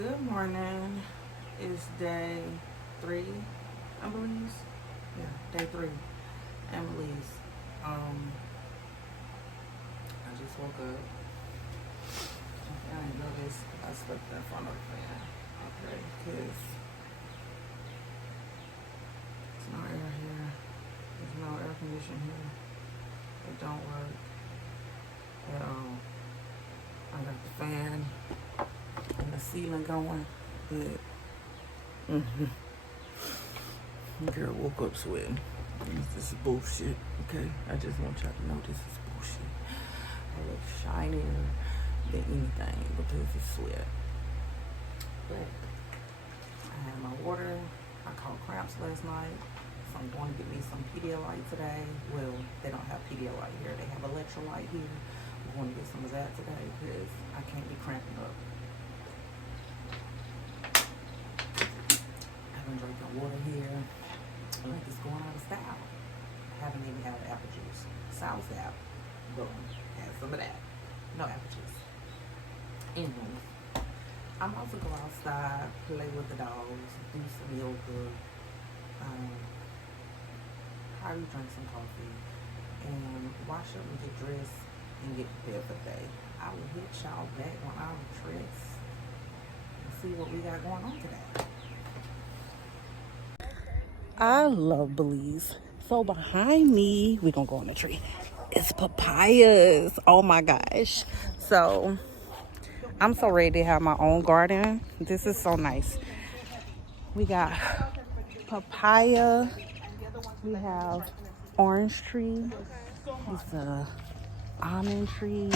Good morning. It's day 3 in Belize. Yeah, day 3 in Belize. I just woke up. I didn't notice I slept in front of the fan. Okay, because there's no air here. There's no air conditioning here. It don't work at all. I got the fan and the ceiling going, but girl woke up sweating. This is bullshit, okay? I just want y'all to know this is bullshit. I look shinier than anything because it's sweat. But I had my water. I caught cramps last night, so I'm going to get me some Pedialyte today. Well, they don't have Pedialyte here. They have electrolyte here. I'm going to get some of that today because I can't be cramping up. I've been drinking water here. Like it's going out of style. I haven't even had apple juice. Sour sap. Boom. Had some of that. No apple juice. Anyway, I'm about to go outside, play with the dogs, do some yoga, probably drink some coffee, and wash up and get dressed and get prepared for the day. I will hit y'all back when I'm dressed and see what we got going on today. I love Belize. So behind me, we're gonna go on the tree. It's papayas. Oh my gosh. So I'm so ready to have my own garden. This is so nice. We got papaya. We have orange tree. It's a almond tree.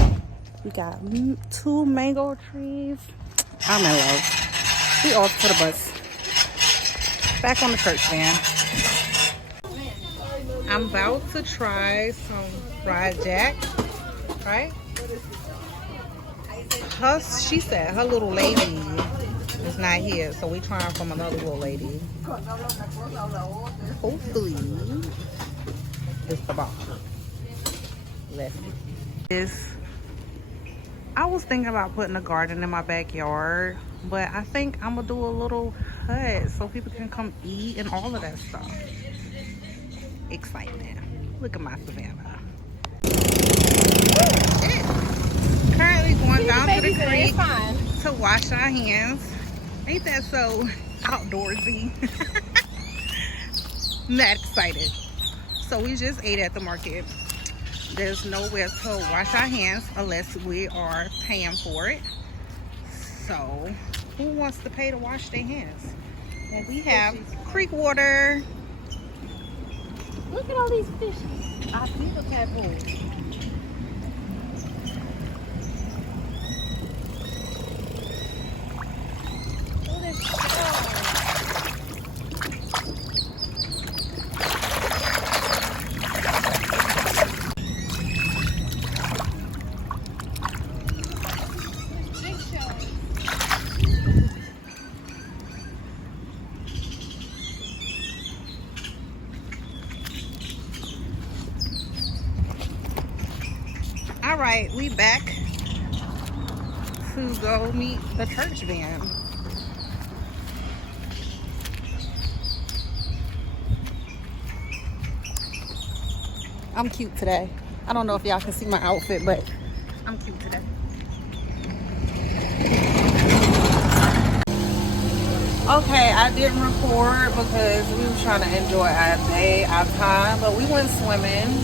We got 2 mango trees. I'm in love. We off to the bus. Back on the church van. I'm about to try some fried jack, right? She said her little lady is not here, so we trying from another little lady. Hopefully, it's the bomb. Let's see. I was thinking about putting a garden in my backyard, but I think I'm gonna do a little hut so people can come eat and all of that stuff. Excitement. Look at my savannah. Currently going down to the creek to wash our hands. Ain't that so outdoorsy? I'm that excited. So we just ate at the market. There's nowhere to wash our hands unless we are paying for it. So who wants to pay to wash their hands? Well, we have creek water. Look at all these fishes. I feel tadpoles. All right, we back to go meet the church van. I'm cute today. I don't know if y'all can see my outfit, but I'm cute today. Okay, I didn't record because we were trying to enjoy our day, our time, but we went swimming.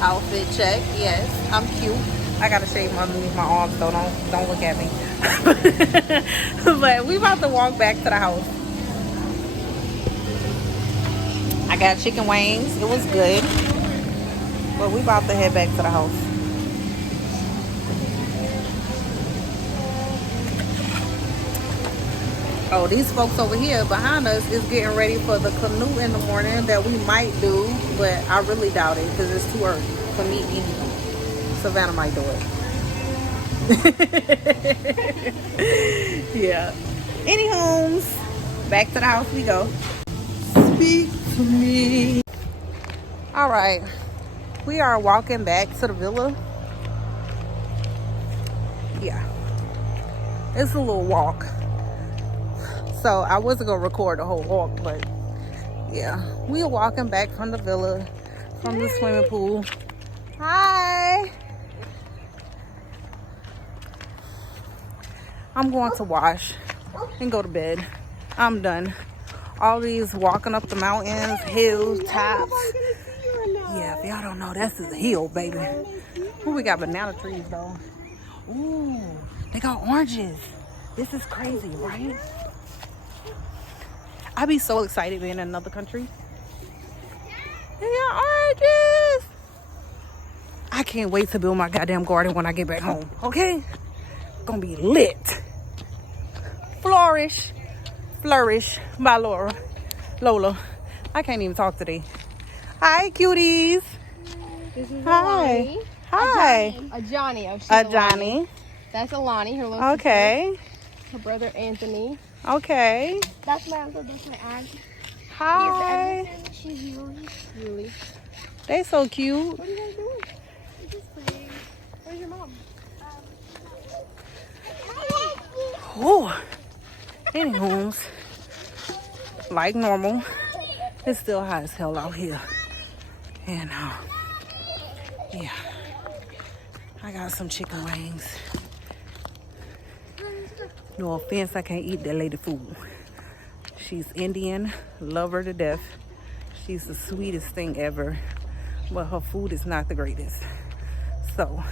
Outfit check, yes, I'm cute. I gotta shave underneath my arms, so don't look at me. But we about to walk back to the house. I got chicken wings. It was good. But we about to head back to the house. Oh, these folks over here behind us is getting ready for the canoe in the morning that we might do, but I really doubt it because it's too early for me anyway. Savannah might do it. Yeah. Anywho's, back to the house we go. Speak to me. All right, we are walking back to the villa. Yeah. It's a little walk. So I wasn't gonna record the whole walk, but yeah, we are walking back from the villa, from the swimming pool. Hi. I'm going to wash and go to bed. I'm done. All these walking up the mountains, hills, tops. Yeah, if y'all don't know, that's the hill, baby. Ooh, we got banana trees though. Ooh, they got oranges. This is crazy, right? I be so excited being in another country. They got oranges. I can't wait to build my goddamn garden when I get back home. Okay? Gonna be lit. Flourish by Lola. I can't even talk today. Hi, cuties. This is Hi. Alani. Hi. A Johnny. Oh, she's A Alani. Johnny. That's Alani, her little Okay. sister. Her brother Anthony. Okay. That's my uncle, that's my aunt. Hi. She's Yuli. Julie. They so cute. What are you guys doing? We're just playing. Where's your mom? Ooh. Anywho's, like normal, it's still hot as hell out here. And yeah, I got some chicken wings. No offense, I can't eat that lady food. She's Indian, love her to death. She's the sweetest thing ever, but her food is not the greatest. So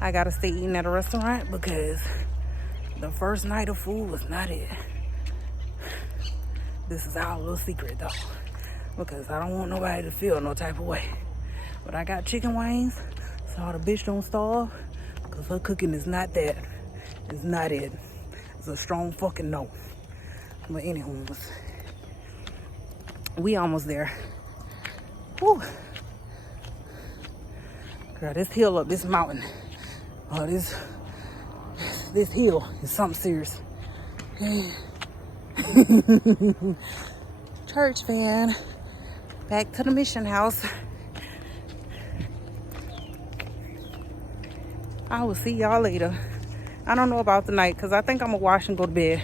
I gotta stay eating at a restaurant because the first night of food was not it. This is our little secret though, because I don't want nobody to feel no type of way. But I got chicken wings, so the bitch don't starve, because her cooking is not that. It's not it. It's a strong fucking no. But anyways, we almost there. Whew. Girl, this hill up, this mountain, oh, this hill is something serious. Okay. Church fan. Back to the mission house. I will see y'all later. I don't know about tonight because I think I'm gonna wash and go to bed.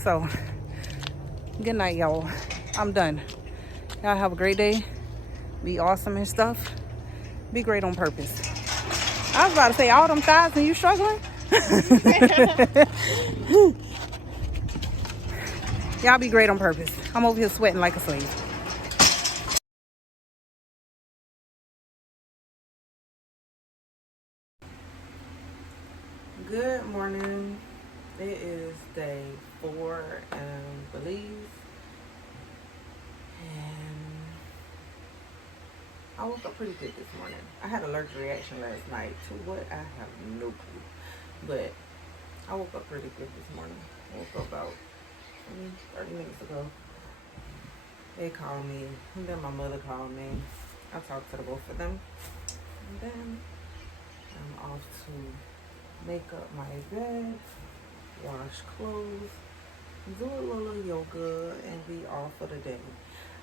So, good night, y'all. I'm done. Y'all have a great day. Be awesome and stuff. Be great on purpose. I was about to say all them thighs and you struggling? Y'all be great on purpose. I'm over here sweating like a slave. Good morning. It is day 4 in Belize. And I woke up pretty good this morning. I had an allergic reaction last night to what I have no clue. But I woke up pretty good this morning. I woke up about 30 minutes ago. They called me, and then my mother called me. I talked to the both of them. And then I'm off to make up my bed, wash clothes, do a little yoga, and be off for the day.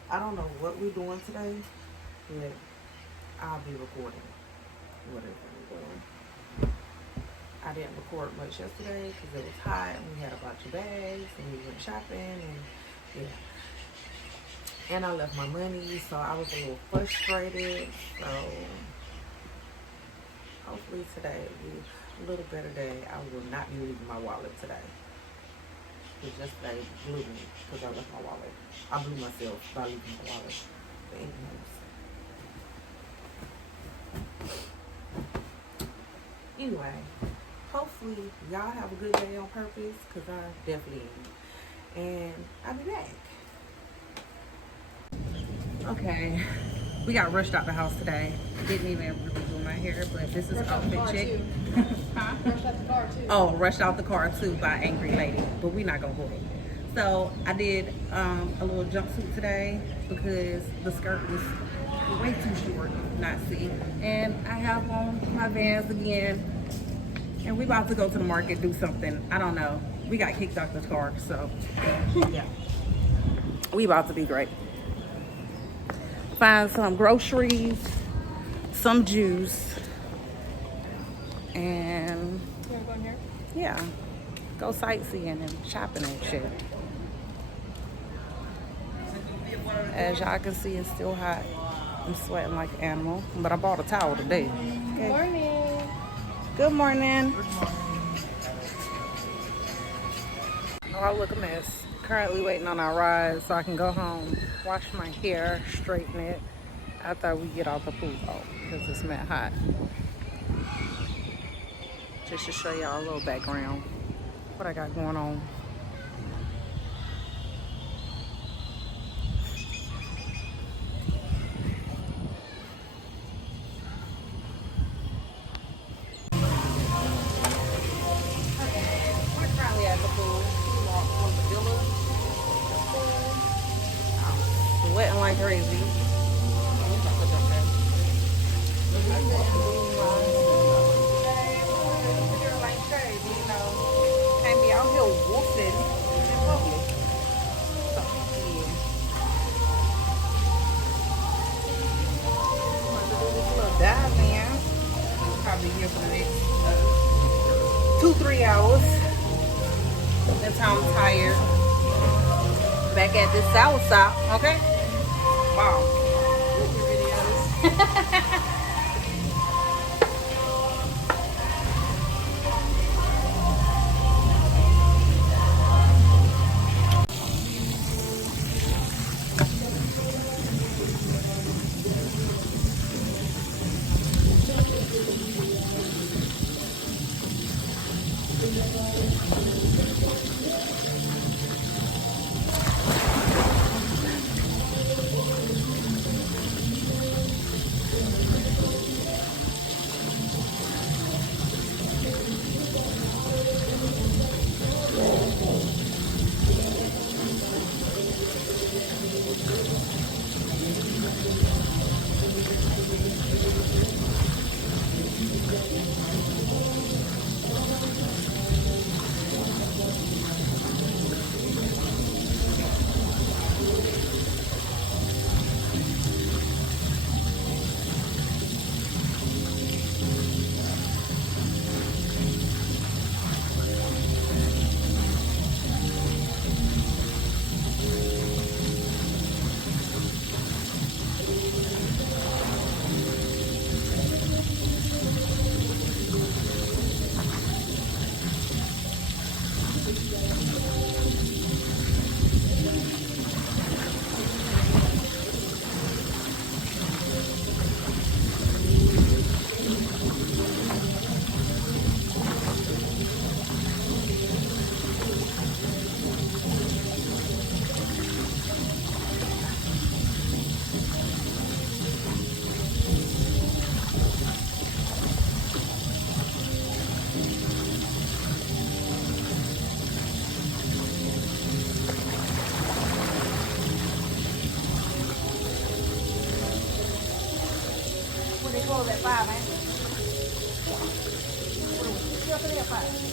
I don't know what we're doing today, but I'll be recording whatever we're doing. I didn't record much yesterday because it was hot and we had a bunch of bags and we went shopping and yeah. And I left my money, so I was a little frustrated. So hopefully today will be a little better day. I will not be leaving my wallet today. Because yesterday blew me because I left my wallet. I blew myself by leaving my wallet. But anyway, hopefully y'all have a good day on purpose because I definitely am. And I'll be back. Okay, we got rushed out the house today. Didn't even really do my hair, but this is outfit check. Huh? Rushed out the car too. Oh, rushed out the car too by Angry Lady, but we're not gonna go there. So I did a little jumpsuit today because the skirt was way too short, not see. And I have on my Vans again, and we about to go to the market, do something. I don't know. We got kicked out the car, so yeah. We about to be great. Find some groceries, some juice, and You wanna go in here? yeah. go sightseeing and shopping and shit. As y'all can see, it's still hot. I'm sweating like an animal, but I bought a towel today. Good morning. Good morning. Oh, I look a mess. Currently waiting on our ride so I can go home, wash my hair, straighten it after we get out the pool though, because it's mad hot. Just to show y'all a little background, what I got going on. We're currently at the pool. We walked from the villa. I'm sweating like crazy. Can't be out here wolfing in public. So, yeah. I'm about to do this little dive, man. Probably here for the next 2-3 hours. That's how I'm tired. Back at this south stop, okay? Wow. They close at 5, man. Still today at 5.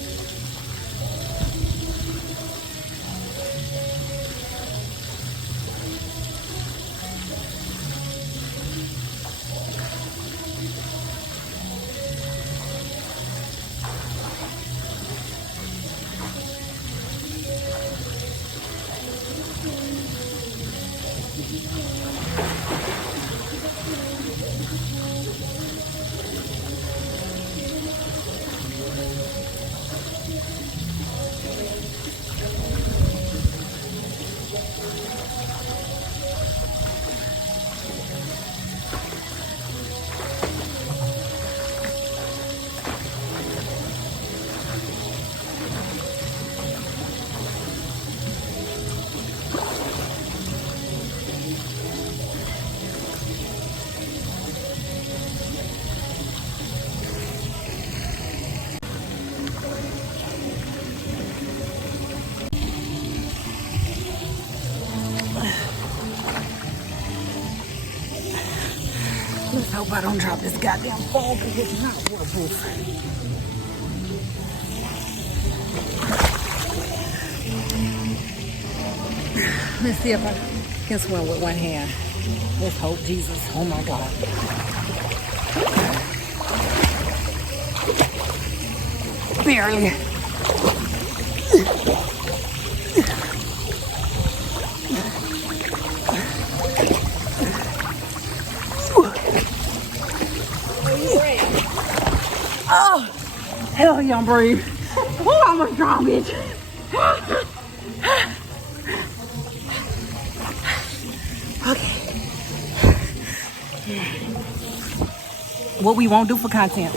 Let's hope I don't drop this goddamn phone because it's not waterproof. Let's see if I can swim with one hand. Let's hope, Jesus. Oh my God. Barely. Hell yeah, I'm brave. Oh, I'm a strong bitch. Okay. What we won't do for content.